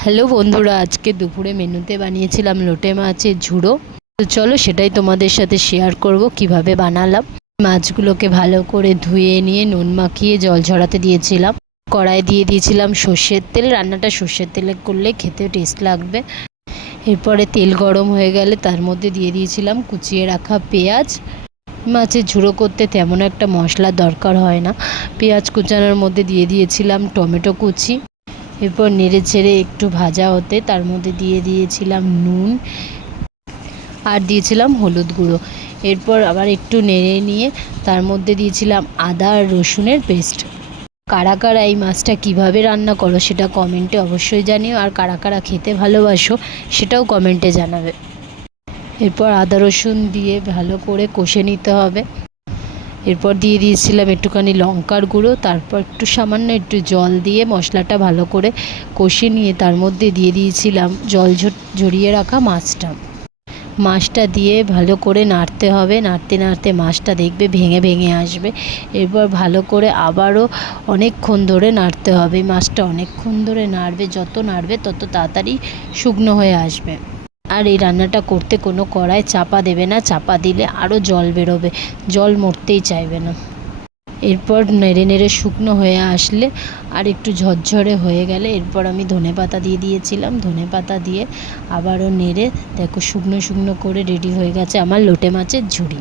Hello বন্ধুরা, আজকে দুপুরে মেনুতে বানিয়েছিলাম লোটে মাছের ঝুড়ো। তো চলো সেটাই তোমাদের সাথে শেয়ার করব, কীভাবে বানালাম। মাছগুলোকে ভালো করে ধুয়ে নিয়ে নুন মাখিয়ে জল ঝরাতে দিয়েছিলাম। কড়াই দিয়ে দিয়েছিলাম সর্ষের তেল। রান্নাটা সর্ষের তেলে করলে খেতে টেস্ট লাগবে। এরপরে তেল গরম হয়ে গেলে তার মধ্যে দিয়ে দিয়েছিলাম কুচিয়ে রাখা পেঁয়াজ। মাছের ঝুড়ো করতে তেমন একটা মশলার দরকার হয় না। পেঁয়াজ কুচানোর মধ্যে দিয়ে দিয়েছিলাম টমেটো কুচি। এরপর নেড়ে ছেড়ে একটু ভাজা হতে তার মধ্যে দিয়ে দিয়েছিলাম নুন আর দিয়েছিলাম হলুদ গুঁড়ো। এরপর আবার একটু নেড়ে নিয়ে তার মধ্যে দিয়েছিলাম আদা আর রসুনের পেস্ট। কারা কারা এই মাছটা কীভাবে রান্না করো সেটা কমেন্টে অবশ্যই জানিও আর কারা কারা খেতে ভালোবাসো সেটাও কমেন্টে জানাবে। এরপর আদা রসুন দিয়ে ভালো করে কষে নিতে হবে। এরপর দিয়ে দিয়েছিলাম একটুখানি লঙ্কার গুঁড়ো, তারপর একটু সামান্য একটু জল দিয়ে মশলাটা ভালো করে কষে নিয়ে তার মধ্যে দিয়ে দিয়েছিলাম জল ঝরিয়ে রাখা মাছটা। মাছটা দিয়ে ভালো করে নাড়তে হবে, নাড়তে নাড়তে মাছটা দেখবে ভেঙে ভেঙে আসবে। এরপর ভালো করে আবারও অনেকক্ষণ ধরে নাড়তে হবে। মাছটা অনেকক্ষণ ধরে নাড়বে, যত নাড়বে তত তাড়াতাড়ি শুকনো হয়ে আসবে। আর এই রান্নাটা করতে কোনো কড়াই চাপা দেবে না, চাপা দিলে আরও জল বেরোবে, জল মরতেই চাইবে না। এরপর নেড়ে নেড়ে শুকনো হয়ে আসলে আর একটু ঝরঝরে হয়ে গেলে এরপর আমি ধনে পাতা দিয়ে দিয়েছিলাম। ধনে পাতা দিয়ে আবারও নেড়ে, দেখো শুকনো শুকনো করে রেডি হয়ে গেছে আমার লোটে মাছের ঝুড়ি।